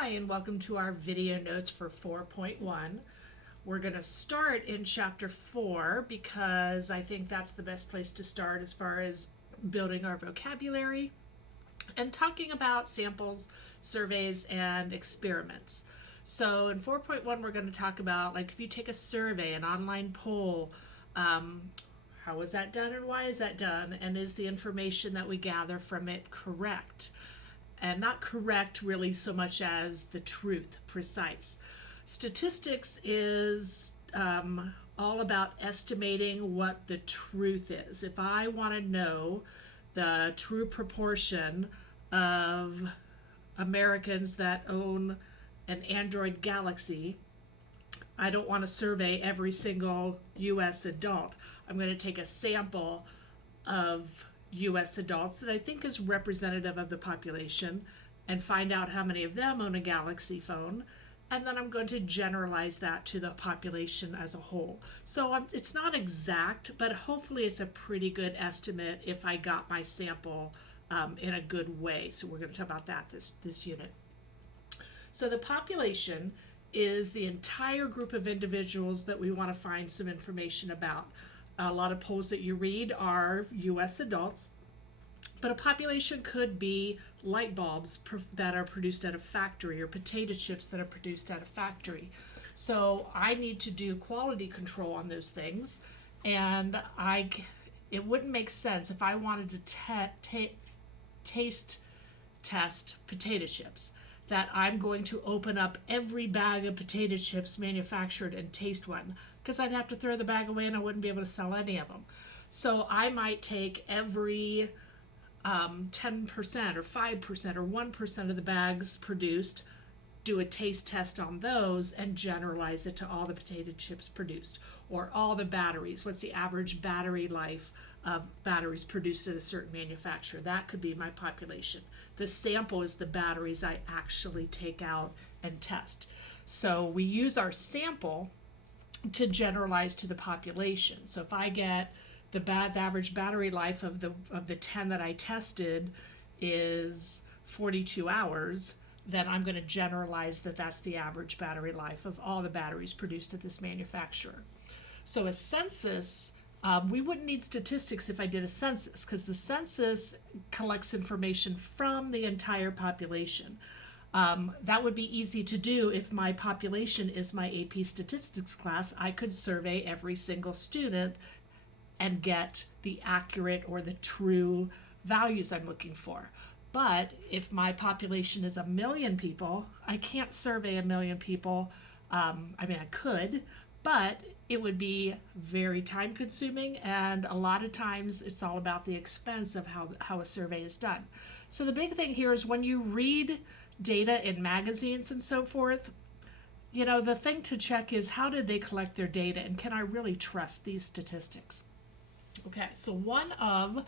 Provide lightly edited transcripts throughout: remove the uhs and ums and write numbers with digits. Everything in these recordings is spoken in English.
Hi, and welcome to our video notes for 4.1. We're going to start in chapter 4 because I think that's the best place to start as far as building our vocabulary and talking about samples, surveys, and experiments. So in 4.1, we're going to talk about, like, if you take a survey, an online poll, how was that done and why is that done? And is the information that we gather from it correct? And not correct really so much as the truth, precise. Statistics is all about estimating what the truth is. If I want to know the true proportion of Americans that own an Android Galaxy, I don't want to survey every single US adult. I'm going to take a sample of US adults that I think is representative of the population and find out how many of them own a Galaxy phone. And then I'm going to generalize that to the population as a whole. So it's not exact, but hopefully it's a pretty good estimate if I got my sample in a good way. So we're going to talk about that this unit. So the population is the entire group of individuals that we want to find some information about. A lot of polls that you read are US adults, but a population could be light bulbs that are produced at a factory or potato chips that are produced at a factory. So I need to do quality control on those things, and it wouldn't make sense if I wanted to taste test potato chips that I'm going to open up every bag of potato chips manufactured and taste one, because I'd have to throw the bag away and I wouldn't be able to sell any of them. So I might take every 10% or 5% or 1% of the bags produced, do a taste test on those, and generalize it to all the potato chips produced, or all the batteries. What's the average battery life of batteries produced at a certain manufacturer? That could be my population. The sample is the batteries I actually take out and test. So we use our sample to generalize to the population. So if I get the average battery life of the 10 that I tested is 42 hours, then I'm going to generalize that that's the average battery life of all the batteries produced at this manufacturer. So a census, we wouldn't need statistics if I did a census, because the census collects information from the entire population. That would be easy to do if my population is my AP statistics class. I could survey every single student and get the accurate or the true values I'm looking for. But if my population is 1 million people, I can't survey 1 million people. I mean, I could, but it would be very time consuming, and a lot of times it's all about the expense of how a survey is done. So the big thing here is when you read data in magazines and so forth, you know, the thing to check is how did they collect their data, and can I really trust these statistics? Okay, so one of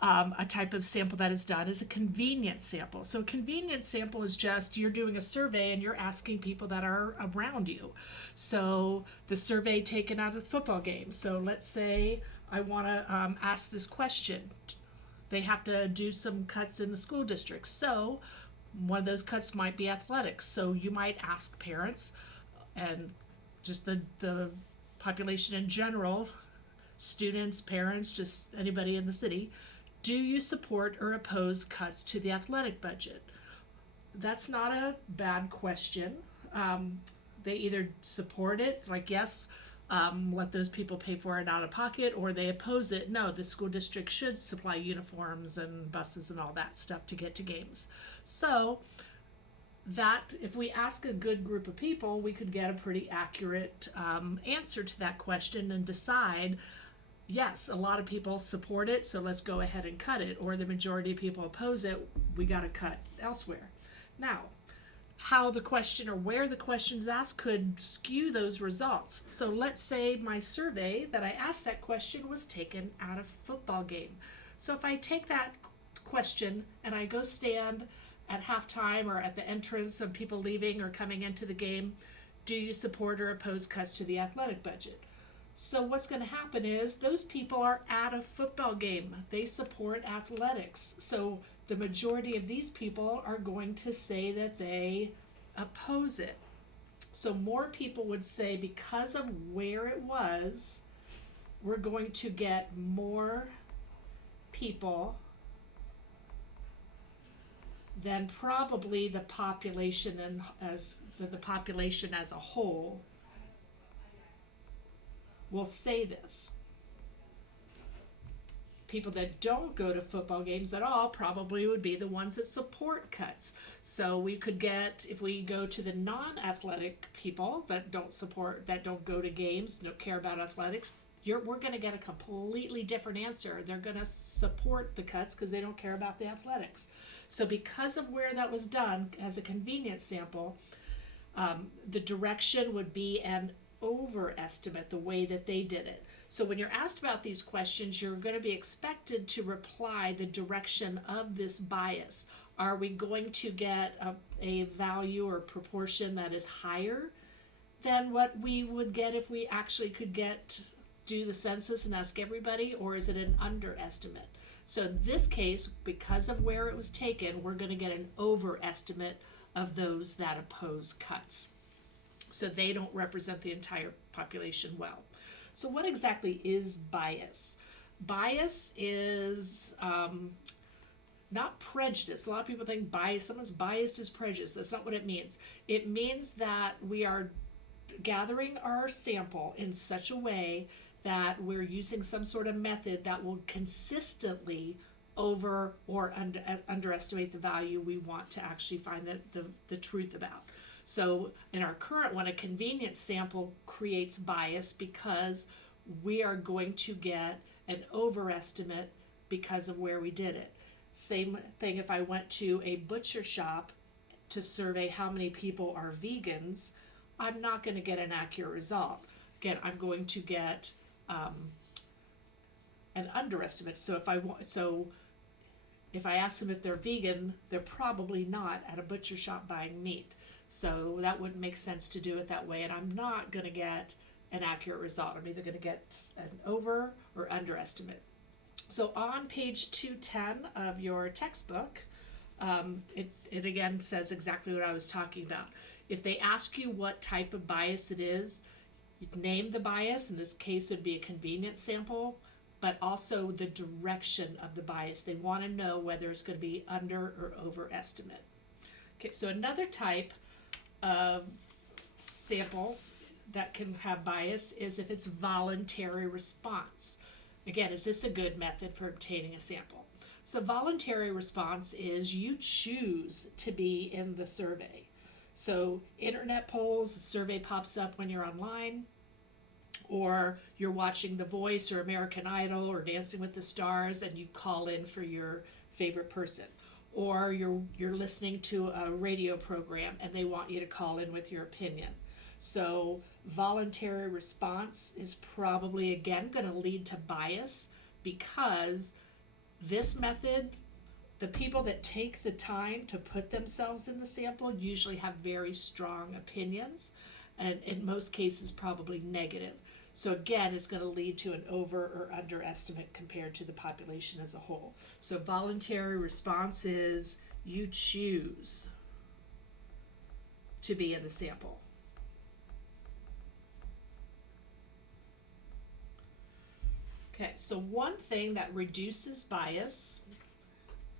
a type of sample that is done is a convenience sample. So a convenience sample is just you're doing a survey and you're asking people that are around you. So the survey taken out of the football game. So let's say I want to ask this question. They have to do some cuts in the school district. So one of those cuts might be athletics. So you might ask parents and just the population in general, students, parents, just anybody in the city, do you support or oppose cuts to the athletic budget? That's not a bad question. They either support it, like yes, let those people pay for it out of pocket, or they oppose it. No, the school district should supply uniforms and buses and all that stuff to get to games. So that if we ask a good group of people, we could get a pretty accurate answer to that question and decide, yes, a lot of people support it, so let's go ahead and cut it, or the majority of people oppose it, we got to cut elsewhere. Now, how the question or where the question is asked could skew those results. So let's say my survey that I asked that question was taken at a football game. So if I take that question and I go stand at halftime or at the entrance of people leaving or coming into the game, do you support or oppose cuts to the athletic budget? So what's going to happen is those people are at a football game. They support athletics. So the majority of these people are going to say that they oppose it. So more people would say because of where it was, we're going to get more people than probably the population and as the population as a whole will say this. People that don't go to football games at all probably would be the ones that support cuts. So we could get, if we go to the non-athletic people that don't support, that don't go to games, don't care about athletics, we're going to get a completely different answer. They're going to support the cuts because they don't care about the athletics. So because of where that was done as a convenience sample, the direction would be an overestimate the way that they did it. So when you're asked about these questions, you're going to be expected to reply the direction of this bias. Are we going to get a value or proportion that is higher than what we would get if we actually could do the census and ask everybody, or is it an underestimate? So in this case, because of where it was taken, we're going to get an overestimate of those that oppose cuts. So they don't represent the entire population well. So what exactly is bias? Bias is not prejudice. A lot of people think someone's biased is prejudice. That's not what it means. It means that we are gathering our sample in such a way that we're using some sort of method that will consistently over or underestimate the value we want to actually find the truth about. So in our current one, a convenience sample creates bias because we are going to get an overestimate because of where we did it. Same thing if I went to a butcher shop to survey how many people are vegans, I'm not going to get an accurate result. Again, I'm going to get an underestimate. So if I ask them if they're vegan, they're probably not at a butcher shop buying meat. So that wouldn't make sense to do it that way, and I'm not going to get an accurate result. I'm either going to get an over or underestimate. So on page 210 of your textbook, it again says exactly what I was talking about. If they ask you what type of bias it is, you name the bias. In this case, it would be a convenience sample, but also the direction of the bias. They want to know whether it's going to be under or overestimate. Okay, so another type of sample that can have bias is if it's voluntary response. Again, is this a good method for obtaining a sample? So voluntary response is you choose to be in the survey. So internet polls, a survey pops up when you're online, or you're watching The Voice or American Idol or Dancing with the Stars and you call in for your favorite person. Or you're listening to a radio program and they want you to call in with your opinion. So voluntary response is probably again going to lead to bias because this method, the people that take the time to put themselves in the sample usually have very strong opinions, and in most cases probably negative. So again, it's going to lead to an over or underestimate compared to the population as a whole. So voluntary response is you choose to be in the sample. Okay, so one thing that reduces bias,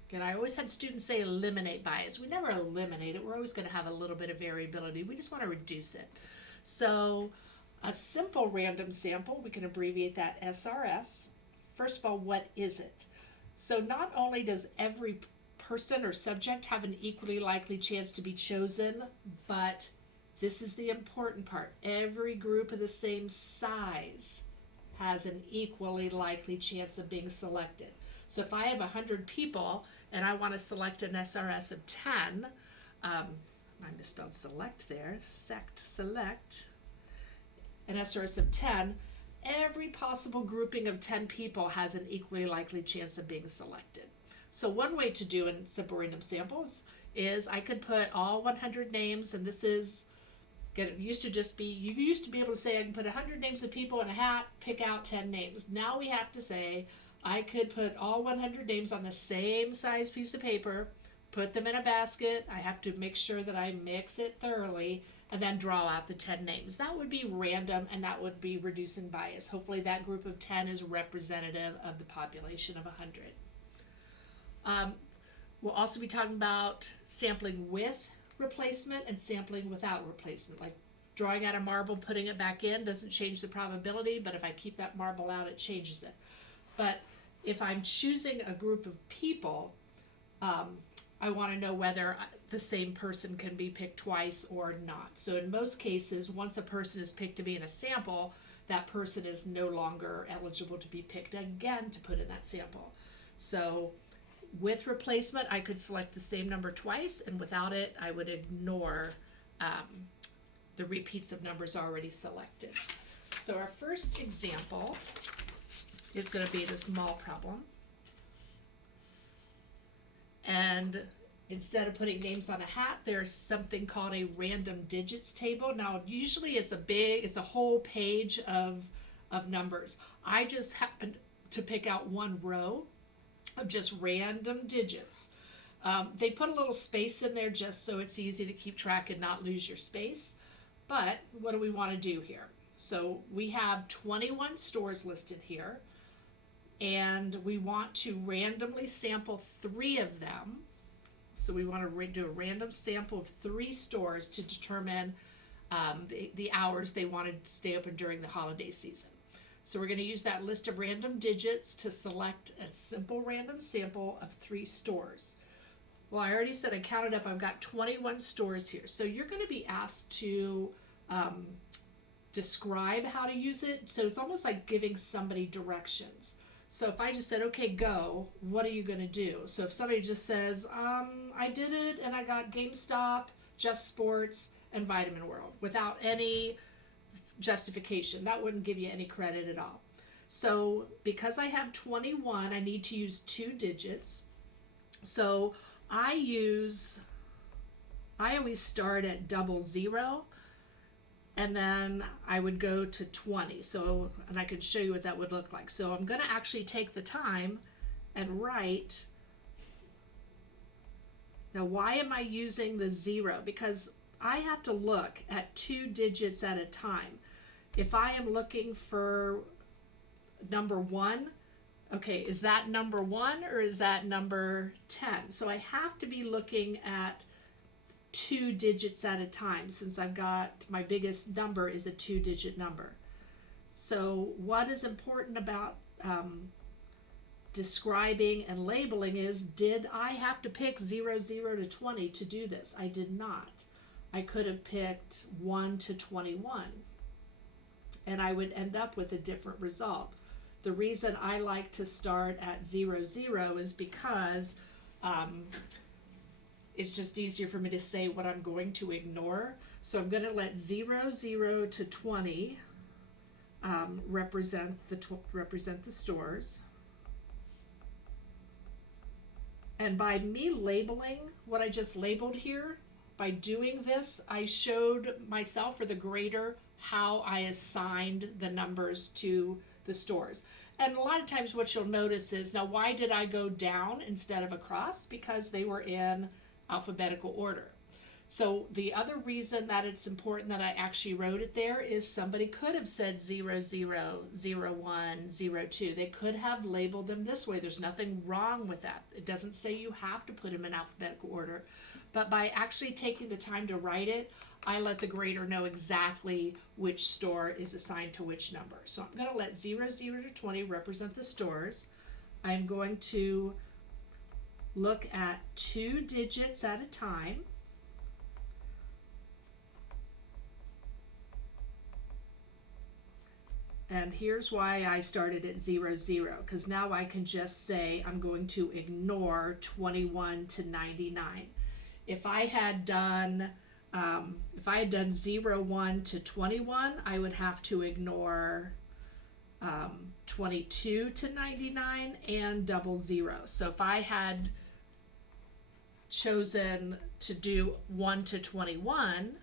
again, I always had students say eliminate bias. We never eliminate it. We're always going to have a little bit of variability. We just want to reduce it. So a simple random sample, we can abbreviate that SRS. First of all, what is it? So not only does every person or subject have an equally likely chance to be chosen, but this is the important part. Every group of the same size has an equally likely chance of being selected. So if I have 100 people and I want to select an SRS of 10, I misspelled select there, select, an SRS of 10, every possible grouping of 10 people has an equally likely chance of being selected. So one way to do in simple random samples is I could put all 100 names, and this is, it used to just be, you used to be able to say I can put 100 names of people in a hat, pick out 10 names. Now we have to say I could put all 100 names on the same size piece of paper, put them in a basket. I have to make sure that I mix it thoroughly and then draw out the 10 names. That would be random, and that would be reducing bias. Hopefully that group of 10 is representative of the population of 100. We'll also be talking about sampling with replacement and sampling without replacement. Like drawing out a marble, putting it back in doesn't change the probability, but if I keep that marble out, it changes it. But if I'm choosing a group of people, I want to know whether the same person can be picked twice or not. So in most cases, once a person is picked to be in a sample, that person is no longer eligible to be picked again to put in that sample. So with replacement, I could select the same number twice, and without it, I would ignore the repeats of numbers already selected. So our first example is going to be this mall problem. And instead of putting names on a hat, there's something called a random digits table. Now, usually it's a whole page of numbers. I just happened to pick out one row of just random digits. They put a little space in there just so it's easy to keep track and not lose your space. But what do we want to do here? So we have 21 stores listed here, and we want to randomly sample 3 of them. So we want to do a random sample of 3 stores to determine the hours they wanted to stay open during the holiday season. So we're going to use that list of random digits to select a simple random sample of 3 stores. Well, I already said I counted up, I've got 21 stores here. So you're going to be asked to describe how to use it. So it's almost like giving somebody directions. So if I just said, okay, go, what are you going to do? So if somebody just says, I did it and I got GameStop, Just Sports, and Vitamin World without any justification, that wouldn't give you any credit at all. So because I have 21, I need to use 2 digits. So I always start at 00, and then I would go to 20. So, and I could show you what that would look like. So I'm going to actually take the time and write. Now, why am I using the 0? Because I have to look at 2 digits at a time. If I am looking for number 1, okay, is that number 1 or is that number 10? So I have to be looking at 2 digits at a time, since I've got my biggest number is a 2-digit number. So what is important about describing and labeling is, did I have to pick 00 to 20 to do this? I did not. I could have picked 1 to 21, and I would end up with a different result. The reason I like to start at 00 is because it's just easier for me to say what I'm going to ignore. So I'm going to let 00 to 20 represent the stores. And by me labeling what I just labeled here, by doing this, I showed myself, or the grader, how I assigned the numbers to the stores. And a lot of times what you'll notice is, now why did I go down instead of across? Because they were in alphabetical order. So the other reason that it's important that I actually wrote it there is somebody could have said 00, 01, 02. They could have labeled them this way. There's nothing wrong with that. It doesn't say you have to put them in alphabetical order. But by actually taking the time to write it, I let the grader know exactly which store is assigned to which number. So I'm going to let 00 to 20 represent the stores. I'm going to look at 2 digits at a time. And here's why I started at 00, because now I can just say I'm going to ignore 21 to 99. If I had done 01 to 21, I would have to ignore 22 to 99 and 00. So if I had chosen to do 1 to 21,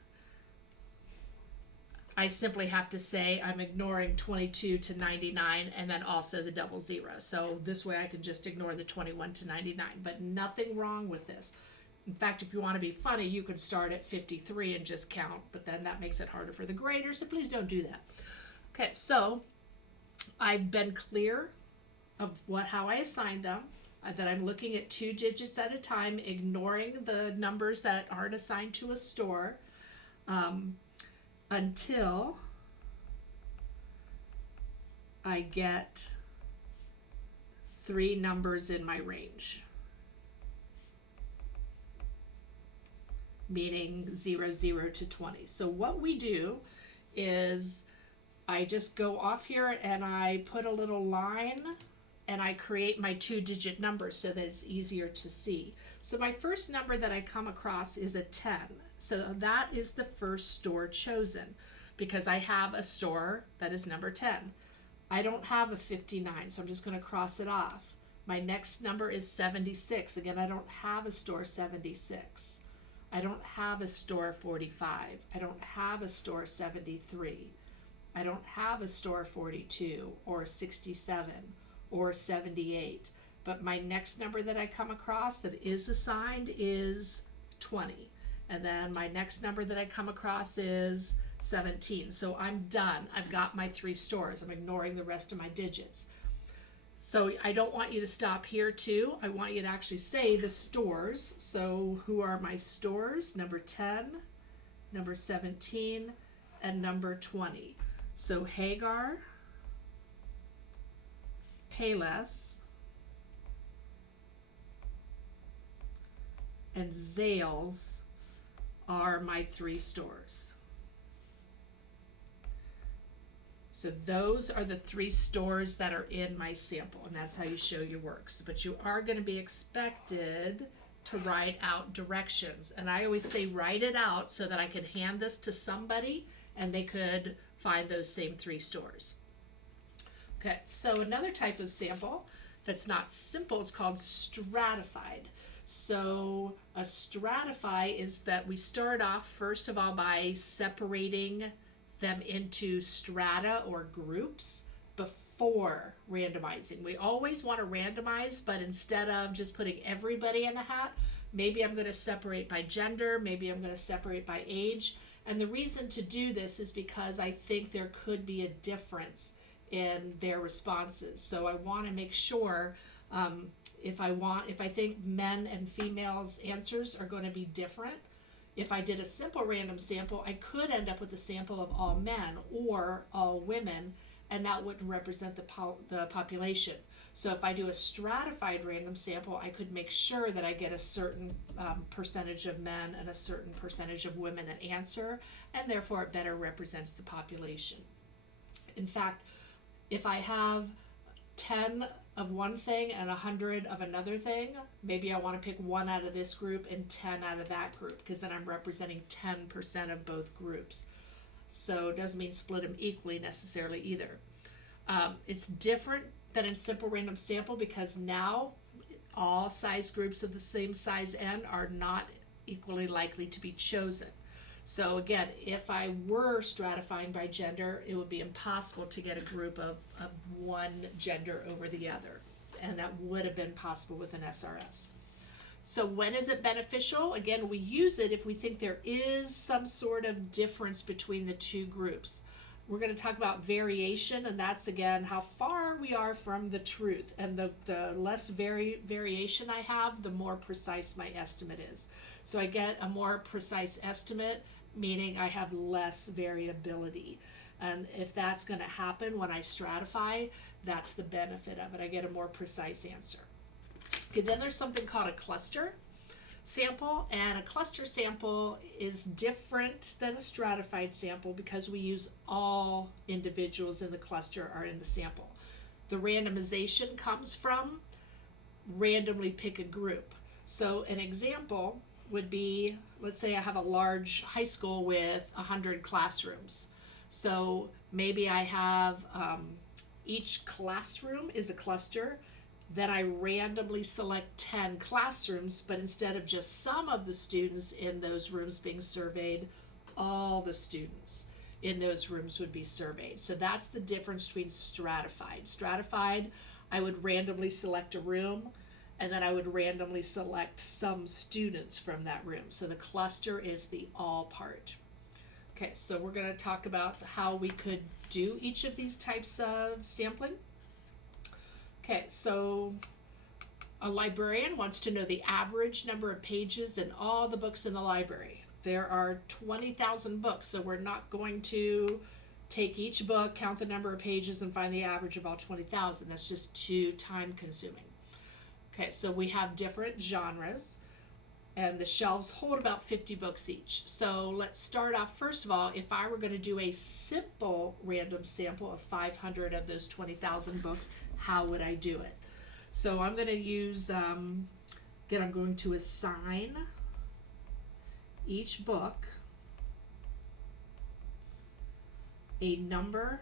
I simply have to say I'm ignoring 22 to 99 and then also the 00. So this way I can just ignore the 21 to 99, but nothing wrong with this. In fact, if you want to be funny, you could start at 53 and just count, but then that makes it harder for the graders, so please don't do that. Okay, so I've been clear of how I assigned them, that I'm looking at 2 digits at a time, ignoring the numbers that aren't assigned to a store, until I get 3 numbers in my range, meaning 0, 0 to 20. So what we do is I just go off here and I put a little line and I create my 2-digit numbers so that it's easier to see. So my first number that I come across is a 10. So that is the first store chosen because I have a store that is number 10. I don't have a 59, so I'm just going to cross it off. My next number is 76. Again, I don't have a store 76. I don't have a store 45. I don't have a store 73. I don't have a store 42 or 67 or 78. But my next number that I come across that is assigned is 20. And then my next number that I come across is 17. So I'm done. I've got my 3 stores. I'm ignoring the rest of my digits. So I don't want you to stop here too. I want you to actually say the stores. So who are my stores? Number 10, number 17, and number 20. So Hagar, Payless, and Zales are my 3 stores. So those are the 3 stores that are in my sample, and that's how you show your works. But you are going to be expected to write out directions. And I always say write it out so that I can hand this to somebody and they could find those same 3 stores. Okay, so another type of sample that's not simple is called stratified. So a stratify is that we start off first of all by separating them into strata or groups before randomizing. We always want to randomize, but instead of just putting everybody in a hat, maybe I'm going to separate by gender, maybe I'm going to separate by age. And the reason to do this is because I think there could be a difference in their responses. So I want to make sure if I think men and females answers are going to be different. If I did a simple random sample, I could end up with a sample of all men or all women, and that wouldn't represent the population. So if I do a stratified random sample, I could make sure that I get a certain percentage of men and a certain percentage of women that answer, and therefore it better represents the population. In fact, if I have 10 of one thing and 100 of another thing, maybe I want to pick 1 out of this group and 10 out of that group, because then I'm representing 10% of both groups. So it doesn't mean split them equally necessarily either. It's different than in simple random sample because now all size groups of the same size n are not equally likely to be chosen. So again, if I were stratifying by gender, it would be impossible to get a group of one gender over the other. And that would have been possible with an SRS. So when is it beneficial? Again, we use it if we think there is some sort of difference between the 2 groups. We're going to talk about variation, and that's again how far we are from the truth. And the less variation I have, the more precise my estimate is. So I get a more precise estimate, meaning I have less variability. And if that's going to happen when I stratify, that's the benefit of it. I get a more precise answer. Okay, then there's something called a cluster sample, and a cluster sample is different than a stratified sample because we use all individuals in the cluster are in the sample. The randomization comes from randomly pick a group. So an example would be, let's say I have a large high school with 100 classrooms. So maybe I have each classroom is a cluster. Then I randomly select 10 classrooms, but instead of just some of the students in those rooms being surveyed, all the students in those rooms would be surveyed. So that's the difference between stratified. Stratified, I would randomly select a room, and then I would randomly select some students from that room. So the cluster is the all part. Okay, so we're going to talk about how we could do each of these types of sampling. Okay, so a librarian wants to know the average number of pages in all the books in the library. There are 20,000 books, so we're not going to take each book, count the number of pages, and find the average of all 20,000. That's just too time consuming. Okay, so we have different genres, and the shelves hold about 50 books each. So let's start off, first of all, if I were going to do a simple random sample of 500 of those 20,000 books, how would I do it? So I'm going to use, again, I'm going to assign each book a number.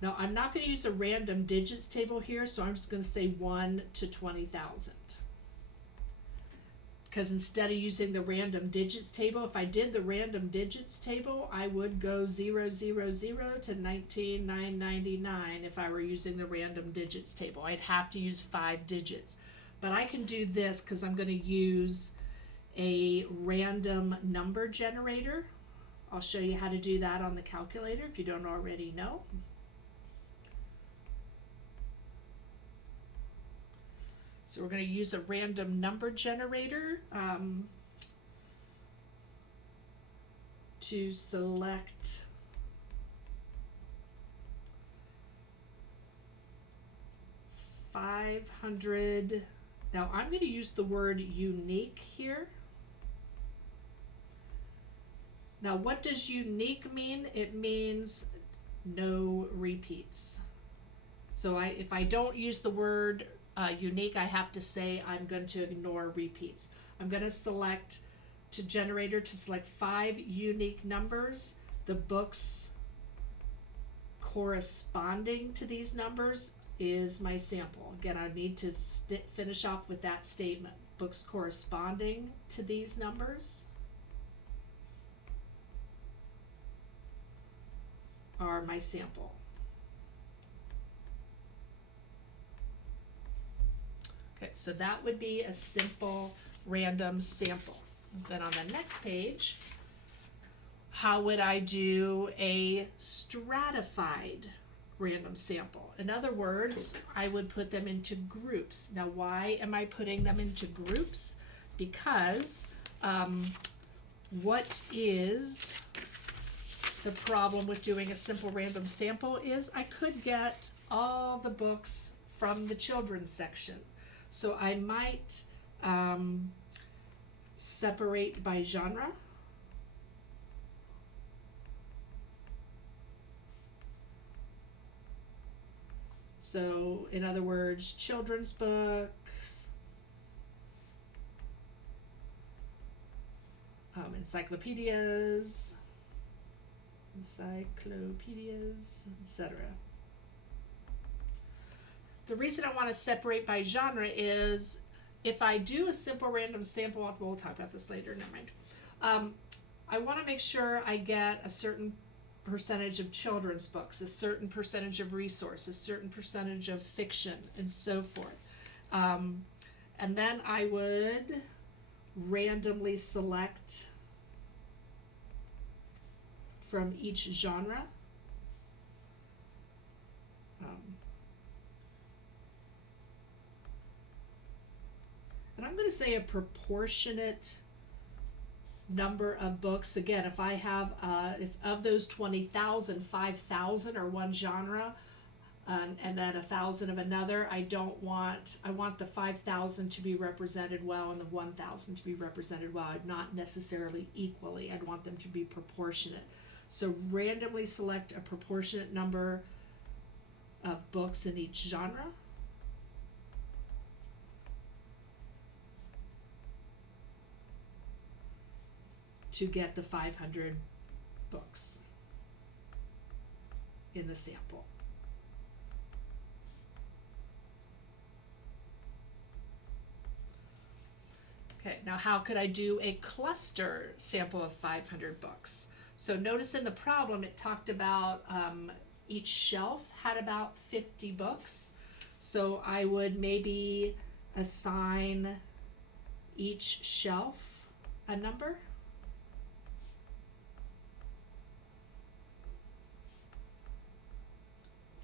Now I'm not going to use a random digits table here, so I'm just going to say 1 to 20,000. Because instead of using the random digits table, if I did the random digits table, I would go 000 to 19,999 if I were using the random digits table. I'd have to use 5 digits. But I can do this because I'm going to use a random number generator. I'll show you how to do that on the calculator if you don't already know. So we're going to use a random number generator to select 500. Now I'm going to use the word unique here. Now what does unique mean? It means no repeats. So if I don't use the word unique, I have to say I'm going to ignore repeats. I'm going to select to generator to select 5 unique numbers. The books corresponding to these numbers is my sample. Again, I need to finish off with that statement. Books corresponding to these numbers are my sample. Okay, so that would be a simple random sample. Then on the next page, how would I do a stratified random sample? In other words, I would put them into groups. Now, why am I putting them into groups? Because what is the problem with doing a simple random sample is I could get all the books from the children's section. So I might separate by genre. So in other words, children's books, encyclopedias, etc. The reason I want to separate by genre is if I do a simple random sample, we'll talk about this later, never mind. I want to make sure I get a certain percentage of children's books, a certain percentage of resources, a certain percentage of fiction, and so forth. And then I would randomly select from each genre. And I'm going to say a proportionate number of books. Again, if I have, if of those 20,000, 5,000 are one genre, and then 1,000 of another, I want the 5,000 to be represented well and the 1,000 to be represented well, not necessarily equally. I'd want them to be proportionate. So randomly select a proportionate number of books in each genre. To get the 500 books in the sample. Okay, now how could I do a cluster sample of 500 books? So notice in the problem it talked about each shelf had about 50 books. So I would maybe assign each shelf a number.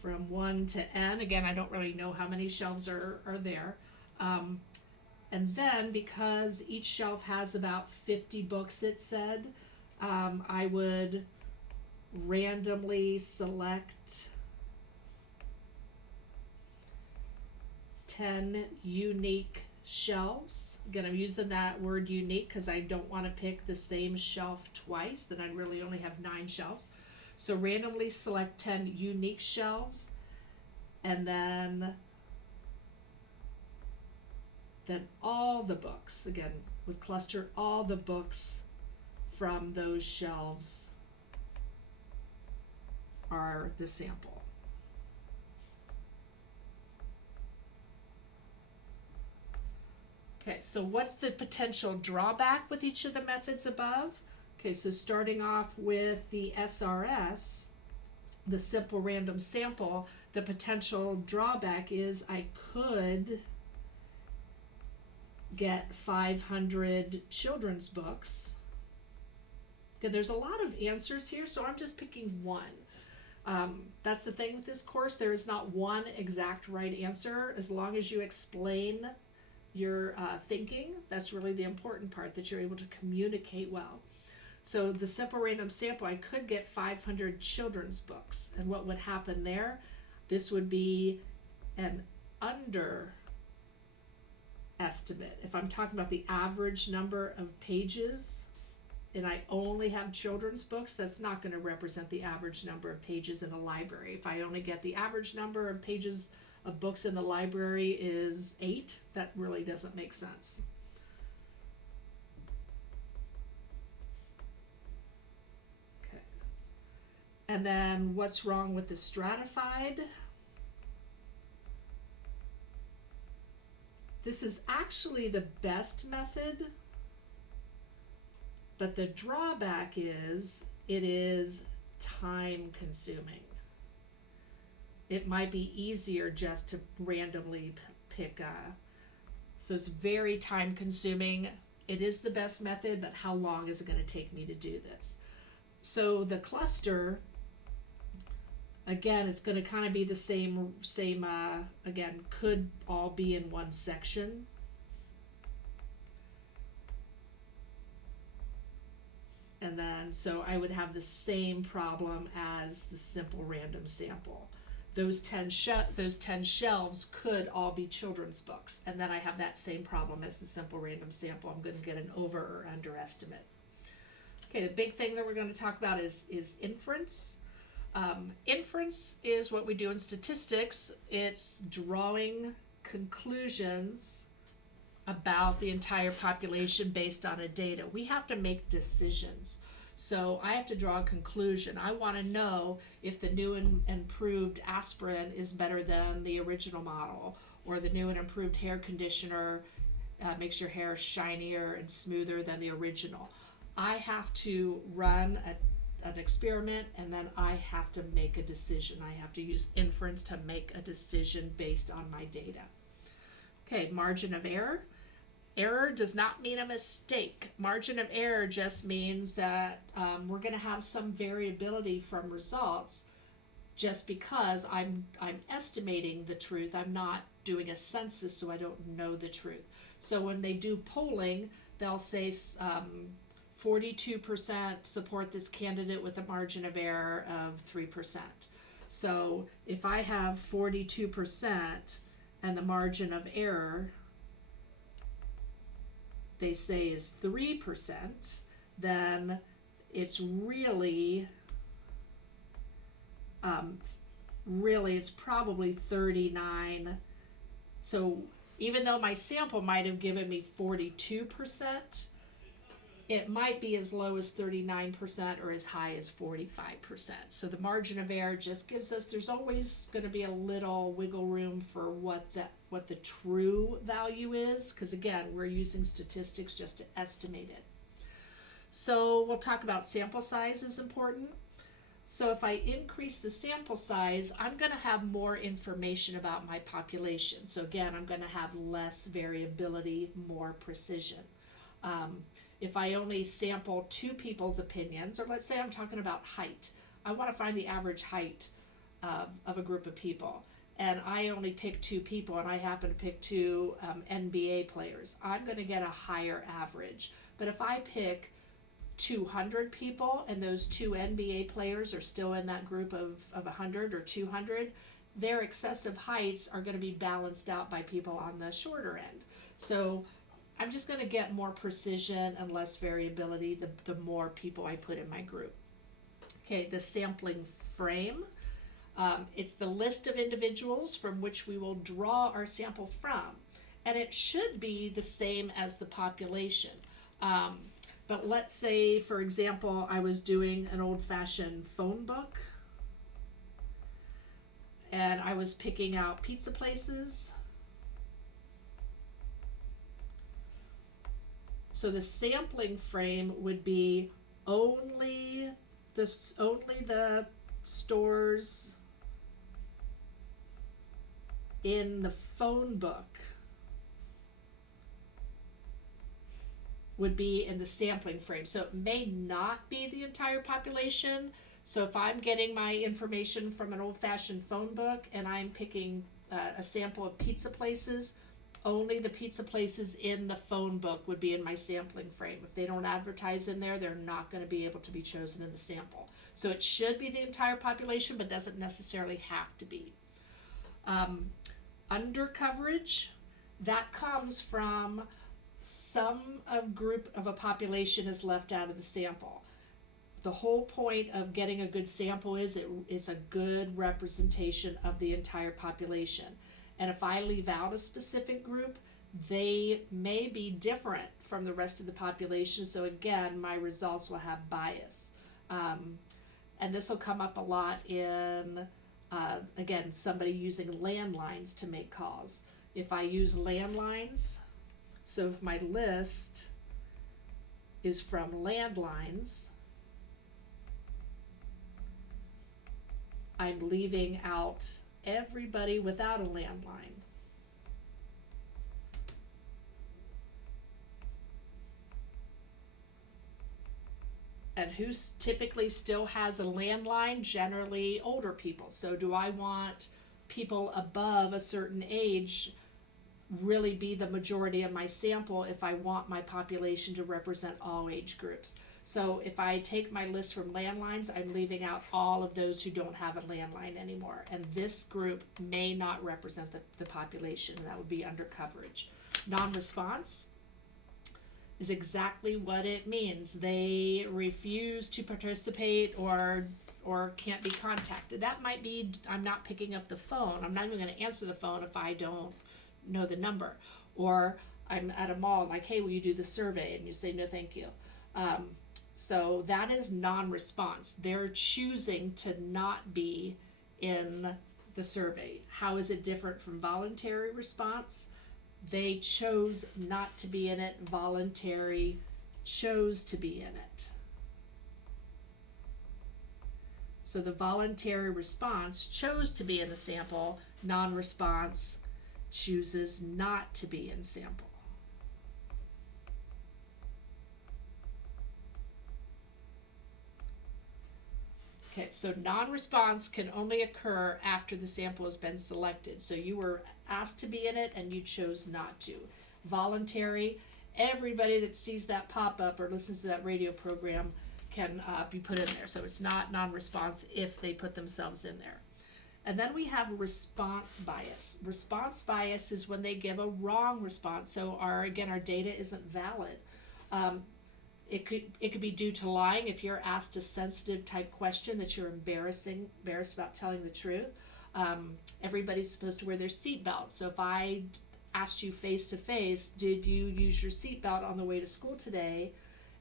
From 1 to n. Again, I don't really know how many shelves are there. And then because each shelf has about 50 books, it said, I would randomly select 10 unique shelves. Again, I'm using that word unique because I don't want to pick the same shelf twice. Then I'd really only have 9 shelves. So randomly select 10 unique shelves, and then all the books, again with cluster, all the books from those shelves are the sample. Okay, so what's the potential drawback with each of the methods above? Okay, so starting off with the SRS, the simple random sample, the potential drawback is I could get 500 children's books. Okay, there's a lot of answers here, so I'm just picking one. That's the thing with this course. There is not one exact right answer. As long as you explain your thinking, that's really the important part, that you're able to communicate well. So the simple random sample, I could get 500 children's books. And what would happen there? This would be an underestimate. If I'm talking about the average number of pages and I only have children's books, that's not going to represent the average number of pages in a library. If I only get the average number of pages of books in the library is 8, that really doesn't make sense. Okay. And then what's wrong with the stratified? This is actually the best method, but the drawback is it is time consuming. It might be easier just to randomly pick so it's very time consuming. It is the best method, but how long is it going to take me to do this? So the cluster, again, it's going to kind of be the same again, could all be in one section. And then, so I would have the same problem as the simple random sample. Those 10 shelves could all be children's books. And then I have that same problem as the simple random sample. I'm going to get an over or underestimate. Okay, the big thing that we're going to talk about is inference. Inference is what we do in statistics. It's drawing conclusions about the entire population based on a data. We have to make decisions. So I have to draw a conclusion. I want to know if the new and improved aspirin is better than the original model, or the new and improved hair conditioner makes your hair shinier and smoother than the original. I have to run an experiment, and then I have to make a decision. I have to use inference to make a decision based on my data. Okay, margin of error. Error does not mean a mistake. Margin of error just means that we're going to have some variability from results just because I'm estimating the truth. I'm not doing a census, so I don't know the truth. So when they do polling, they'll say 42% support this candidate with a margin of error of 3%. So if I have 42% and the margin of error they say is 3%, then it's really it's probably 39. So even though my sample might have given me 42%, it might be as low as 39% or as high as 45%. So the margin of error just gives us, there's always going to be a little wiggle room for what the true value is, because again, we're using statistics just to estimate it. So we'll talk about sample size is important. So if I increase the sample size, I'm going to have more information about my population. So again, I'm going to have less variability, more precision. Um, if I only sample two people's opinions, or let's say I'm talking about height, I want to find the average height of a group of people. And I only pick two people, and I happen to pick two NBA players. I'm going to get a higher average. But if I pick 200 people and those two NBA players are still in that group of 100 or 200, their excessive heights are going to be balanced out by people on the shorter end. So I'm just going to get more precision and less variability the more people I put in my group. Okay, the sampling frame. It's the list of individuals from which we will draw our sample from. And it should be the same as the population. But let's say, for example, I was doing an old-fashioned phone book. And I was picking out pizza places. So the sampling frame would be only the stores in the phone book would be in the sampling frame. So it may not be the entire population. So if I'm getting my information from an old-fashioned phone book and I'm picking a sample of pizza places, only the pizza places in the phone book would be in my sampling frame. If they don't advertise in there, they're not going to be able to be chosen in the sample. So it should be the entire population, but doesn't necessarily have to be. Under coverage, that comes from some group of a population is left out of the sample. The whole point of getting a good sample is it is a good representation of the entire population. And if I leave out a specific group, they may be different from the rest of the population. So again, my results will have bias. And this will come up a lot in, again, somebody using landlines to make calls. If I use landlines, so if my list is from landlines, I'm leaving out everybody without a landline. And who typically still has a landline? Generally older people. So do I want people above a certain age really be the majority of my sample if I want my population to represent all age groups? So if I take my list from landlines, I'm leaving out all of those who don't have a landline anymore. And this group may not represent the population, and that would be under coverage. Non-response is exactly what it means. They refuse to participate or can't be contacted. That might be, I'm not picking up the phone. I'm not even going to answer the phone if I don't know the number. Or I'm at a mall, like, hey, will you do the survey? And you say, no, thank you. So that is non-response. They're choosing to not be in the survey. How is it different from voluntary response? They chose not to be in it. Voluntary chose to be in it. So the voluntary response chose to be in the sample. Non-response chooses not to be in sample. Okay, so non-response can only occur after the sample has been selected. So you were asked to be in it and you chose not to. Voluntary, everybody that sees that pop up or listens to that radio program can be put in there. So it's not non-response if they put themselves in there. And then we have response bias. Response bias is when they give a wrong response. So our data isn't valid. It could be due to lying. If you're asked a sensitive type question that you're embarrassed about telling the truth. Everybody's supposed to wear their seatbelt. So if I asked you face to face, did you use your seatbelt on the way to school today?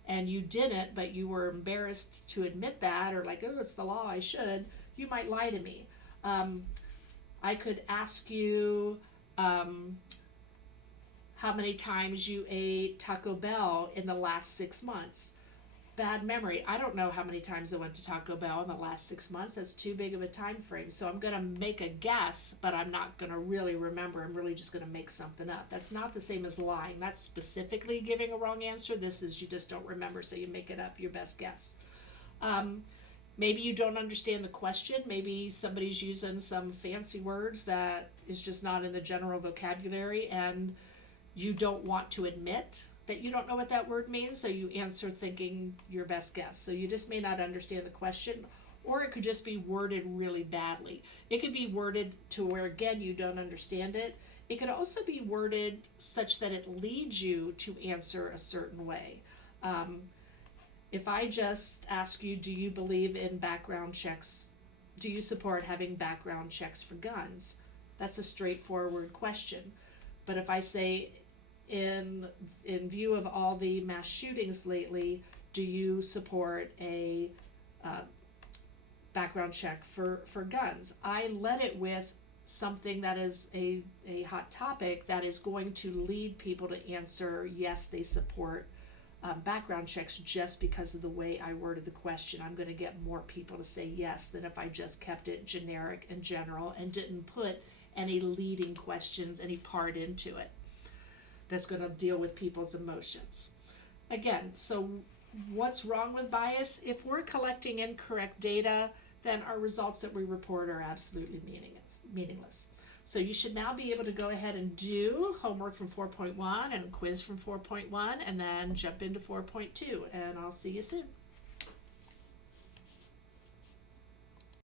And you didn't, but you were embarrassed to admit that, or like, oh, it's the law, I should, you might lie to me. I could ask you how many times you ate Taco Bell in the last 6 months. bad memory. I don't know how many times I went to Taco Bell in the last 6 months. That's too big of a time frame. So I'm going to make a guess, but I'm not going to really remember. I'm really just going to make something up. That's not the same as lying. That's specifically giving a wrong answer. This is you just don't remember, so you make it up, your best guess. Maybe you don't understand the question. Maybe somebody's using some fancy words that is just not in the general vocabulary, and you don't want to admit that you don't know what that word means, so you answer thinking your best guess. So you just may not understand the question, or it could just be worded really badly. It could be worded to where, again, you don't understand it. It could also be worded such that it leads you to answer a certain way. If I just ask you, do you believe in background checks? Do you support having background checks for guns? That's a straightforward question. But if I say, in view of all the mass shootings lately, do you support a background check for guns? I led it with something that is a hot topic that is going to lead people to answer yes, they support background checks, just because of the way I worded the question. I'm going to get more people to say yes than if I just kept it generic and general and didn't put any leading questions, any part into it that's going to deal with people's emotions. Again, so what's wrong with bias? If we're collecting incorrect data, then our results that we report are absolutely meaningless. So you should now be able to go ahead and do homework from 4.1 and quiz from 4.1, and then jump into 4.2, and I'll see you soon.